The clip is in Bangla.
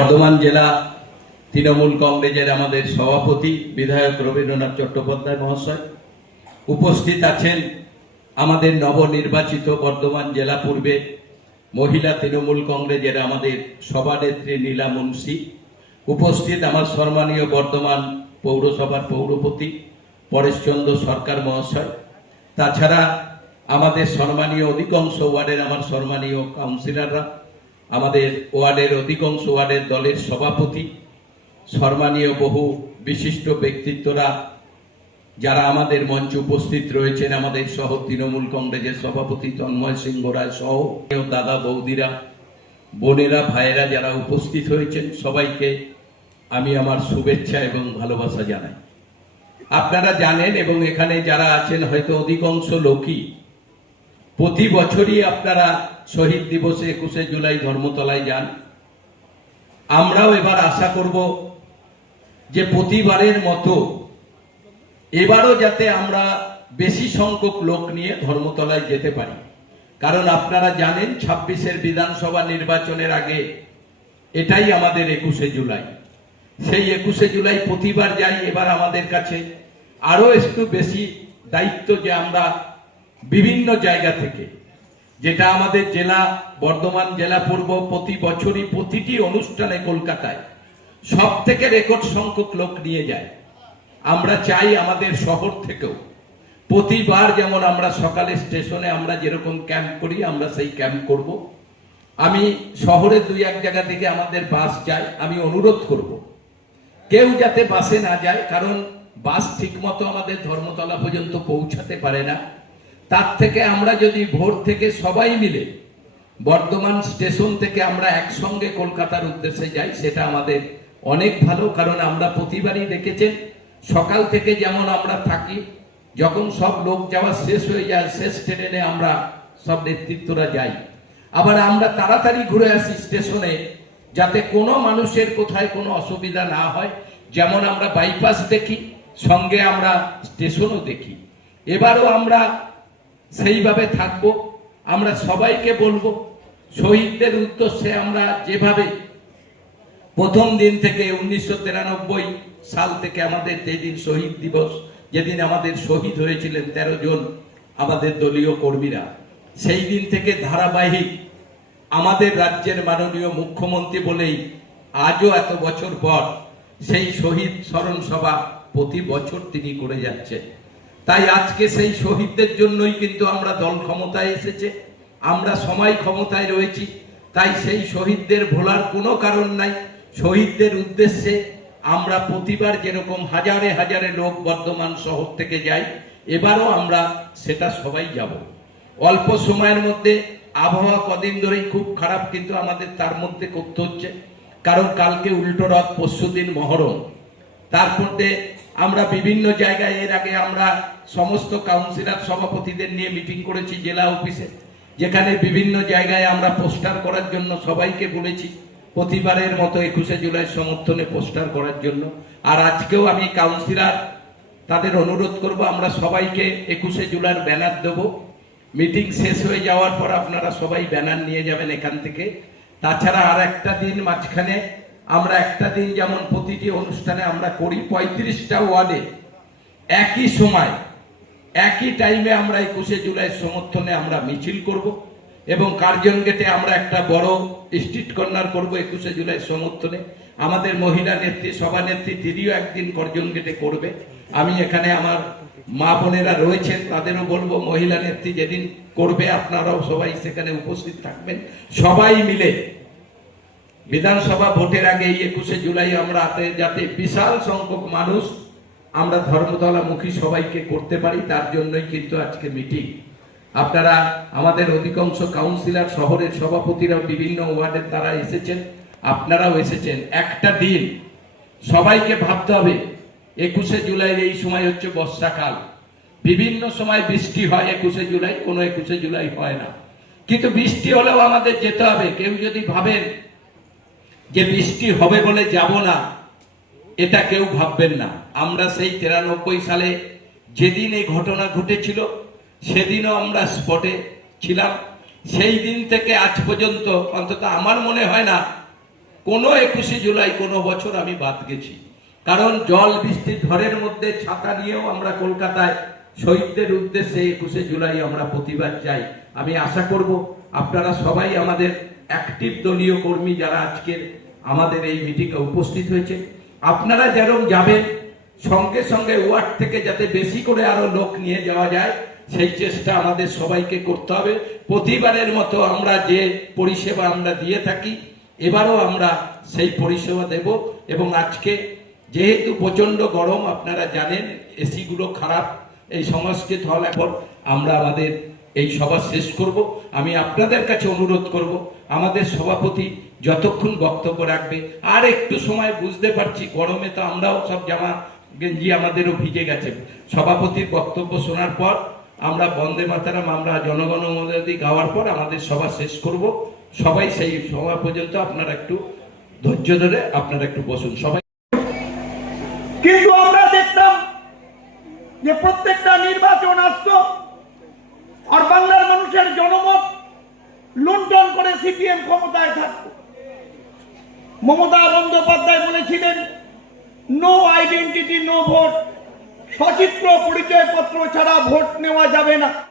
বর্ধমান জেলা তৃণমূল কংগ্রেসের আমাদের সভাপতি বিধায়ক রবীন্দ্রনাথ চট্টোপাধ্যায় মহাশয় উপস্থিত আছেন আমাদের নবনির্বাচিত বর্ধমান জেলা পূর্বে মহিলা তৃণমূল কংগ্রেসের আমাদের সভানেত্রী নীলা মুন্সি, উপস্থিত আমার সম্মানীয় বর্ধমান পৌরসভার পৌরপতি পরেশচন্দ্র সরকার মহাশয়। তাছাড়া আমাদের সম্মানীয় অধিকাংশ ওয়ার্ডের আমার সম্মানীয় কাউন্সিলররা আমাদের ওয়ার্ডের অধিকাংশ ওয়ার্ডের দলের সভাপতি, সম্মানীয় বহু বিশিষ্ট ব্যক্তিত্বরা, যারা আমাদের মঞ্চে উপস্থিত রয়েছেন, আমাদের সহ তৃণমূল কংগ্রেসের সভাপতি তন্ময় সিংহ রায় সহ দাদা বৌদিরা, বোনেরা, ভাইয়েরা যারা উপস্থিত হয়েছেন, সবাইকে আমি আমার শুভেচ্ছা এবং ভালোবাসা জানাই। আপনারা জানেন এবং এখানে যারা আছেন, হয়তো অধিকাংশ লোকই প্রতি বছরই আপনারা শহীদ দিবসে একুশে জুলাই ধর্মতলায় যান। আমরাও এবার আশা করব যে প্রতিবারের মতো এবারও যাতে আমরা বেশি সংখ্যক লোক নিয়ে ধর্মতলায় যেতে পারি। কারণ আপনারা জানেন, ছাব্বিশের বিধানসভা নির্বাচনের আগে এটাই আমাদের একুশে জুলাই। সেই একুশে জুলাই প্রতিবার যাই এবার আমাদের কাছে আরও একটু বেশি দায়িত্ব যে আমরা বিভিন্ন জায়গা থেকে, যেটা আমাদের জেলা, বর্ধমান জেলা পূর্ব প্রতি বছরই প্রতিটি অনুষ্ঠানে কলকাতায় সব থেকে রেকর্ড সংখ্যক লোক নিয়ে যায়। আমরা চাই আমাদের শহর থেকেও প্রতিবার যেমন আমরা সকালে স্টেশনে আমরা যেরকম ক্যাম্প করি, আমরা সেই ক্যাম্প করব। আমি শহরে দুই এক জায়গা থেকে আমাদের বাস যায়, আমি অনুরোধ করব। কেউ যাতে বাসে না যায়, কারণ বাস ঠিকমতো আমাদের ধর্মতলা পর্যন্ত পৌঁছাতে পারে না। তার থেকে আমরা যদি ভোর থেকে সবাই মিলে বর্ধমান স্টেশন থেকে আমরা একসঙ্গে কলকাতার উদ্দেশ্যে যাই, সেটা আমাদের অনেক ভালো, কারণ আমরা প্রতিবারই দেখেছেন, সকাল থেকে যেমন আমরা থাকি, যখন সব লোক যাওয়া শেষ হয়ে যায়, শেষ ট্রেনে আমরা সব নেতৃত্বরা যাই। আবার আমরা তাড়াতাড়ি ঘুরে আসি স্টেশনে, যাতে কোনো মানুষের কোথায় কোনো অসুবিধা না হয়। যেমন আমরা বাইপাস দেখি, সঙ্গে আমরা স্টেশনও দেখি। এবারও আমরা সেইভাবে থাকব, আমরা সবাইকে বলব, শহীদদের উদ্দেশ্যে আমরা যেভাবে প্রথম দিন থেকে উনিশশো তিরানব্বই সাল থেকে আমাদের যেদিন শহীদ দিবস, যেদিন আমাদের শহীদ হয়েছিলেন তেরো জন আমাদের দলীয় কর্মীরা, সেই দিন থেকে ধারাবাহিক আমাদের রাজ্যের মাননীয় মুখ্যমন্ত্রী বলেই আজও এত বছর পর সেই শহীদ স্মরণ সভা প্রতি বছর তিনি করে যাচ্ছেন। তাই আজকে সেই শহীদদের জন্যই কিন্তু আমরা দল ক্ষমতায় এসেছে, আমরা সময় ক্ষমতায় রয়েছি, তাই সেই শহীদদের ভোলার কোনো কারণ নাই। শহীদদের উদ্দেশ্যে আমরা প্রতিবার যেরকম হাজারে হাজারে লোক বর্ধমান শহর থেকে যাই, এবারও আমরা সেটা সবাই যাব। অল্প সময়ের মধ্যে আবহাওয়া কদিন ধরেই খুব খারাপ, কিন্তু আমাদের তার মধ্যে করতে হচ্ছে। কারণ কালকে উল্টো রথ পরশু দিন মহরম তারপরে আমরা বিভিন্ন জায়গায় এর আগে আমরা সমস্ত কাউন্সিলর সভাপতিদের নিয়ে মিটিং করেছি জেলা অফিসে, যেখানে বিভিন্ন জায়গায় আমরা পোস্টার করার জন্য সবাইকে বলেছি, প্রতিবারের মতো একুশে জুলাই সমর্থনে পোস্টার করার জন্য। আর আজকেও আমি কাউন্সিলর, তাদের অনুরোধ করব, আমরা সবাইকে একুশে জুলাইর ব্যানার দেব। মিটিং শেষ হয়ে যাওয়ার পর আপনারা সবাই ব্যানার নিয়ে যাবেন এখান থেকে। তাছাড়া আর একটা দিন মাঝখানে আমরা একটা দিন যেমন প্রতিটি অনুষ্ঠানে আমরা করি, পঁয়ত্রিশটা ওয়ার্ডে, একই সময়, একই টাইমে আমরা একুশে জুলাই সমর্থনে আমরা মিছিল করব এবং কার্জন গেটে আমরা একটা বড় স্ট্রিট কর্নার করব একুশে জুলাই সমর্থনে। আমাদের মহিলা নেত্রী, সভানেত্রী তিনিও একদিন কর্জন গেটে করবে। আমি এখানে আমার মা বোনেরা রয়েছেন, তাদেরও বলব, মহিলা নেত্রী যেদিন করবে, আপনারাও সবাই সেখানে উপস্থিত থাকবেন। সবাই মিলে বিধানসভা ভোটের আগে এই একুশে জুলাই আমরা যাতে বিশাল সংখ্যক মানুষ আমরা ধর্মতলামুখী সবাইকে করতে পারি, তার জন্যই কিন্তু আজকে মিটিং। আপনারা আমাদের অধিকাংশ কাউন্সিলর, শহরের সভাপতিরা, বিভিন্ন ওয়ার্ডের তারা এসেছেন, আপনারাও এসেছেন। একটা দিন সবাইকে ভাবতে হবে, একুশে জুলাই এই সময় হচ্ছে বর্ষাকাল। বিভিন্ন সময় বৃষ্টি হয় একুশে জুলাই, কোনো একুশে জুলাই হয় না। কিন্তু বৃষ্টি হলেও আমাদের যেতে হবে, কেউ যদি ভাবেন যে বৃষ্টি হবে বলে যাব না, এটা কেউ ভাববেন না। আমরা সেই তিরানব্বই সালে যেদিন এই ঘটনা ঘটেছিল, সেদিনও আমরা স্পটে ছিলাম। সেই দিন থেকে আজ পর্যন্ত অন্তত আমার মনে হয় না, কোনো একুশে জুলাই, কোনো বছর আমি বাদ গেছি। কারণ জল বৃষ্টির ঝড়ের মধ্যে ছাতা নিয়েও আমরা কলকাতায় শহীদদের উদ্দেশ্যে একুশে জুলাই আমরা প্রতিবাদ চাই। আমি আশা করব আপনারা সবাই আমাদের অ্যাক্টিভ দলীয় কর্মী যারা আজকের আমাদের এই মিটিংয়ে উপস্থিত হয়েছে, আপনারা যেরকম যাবেন, সঙ্গে সঙ্গে ওয়ার্ড থেকে যাতে বেশি করে আরও লোক নিয়ে যাওয়া যায়, সেই চেষ্টা আমাদের সবাইকে করতে হবে। প্রতিবারের মতো আমরা যে পরিষেবা আমরা দিয়ে থাকি, এবারও আমরা সেই পরিষেবা দেব এবং আজকে যেহেতু প্রচণ্ড গরম, আপনারা জানেন, এসিগুলো খারাপ, এই সংস্কৃত হল এখন, আমরা আমাদের এই সভা শেষ করব। আমি আপনাদের কাছে অনুরোধ করব, আমাদের সভাপতি যতক্ষণ বক্তব্য রাখবে, আর একটু সময় বুঝতে পারছি, গরমে তো আমরাও সব জামা গেঞ্জি আমাদেরও ভিজে গেছে। সভাপতির বক্তব্য শোনার পর আমরা বন্দে মাতারাম, আমরা জনগণ মনোদি গাওয়ার পর আমাদের সভা শেষ করব। সবাই সেই সভা পর্যন্ত আপনারা একটু ধৈর্য ধরে আপনারা একটু বসুন। সবাই কিন্তু আমরা দেখতাম যে প্রত্যেকটা মমতা বন্দ্যোপাধ্যায় বলেছিলেন নো আইডেন্টিটি নো ভোট সচিত্র পরিচয়পত্র ছাড়া ভোট নেওয়া যাবে না।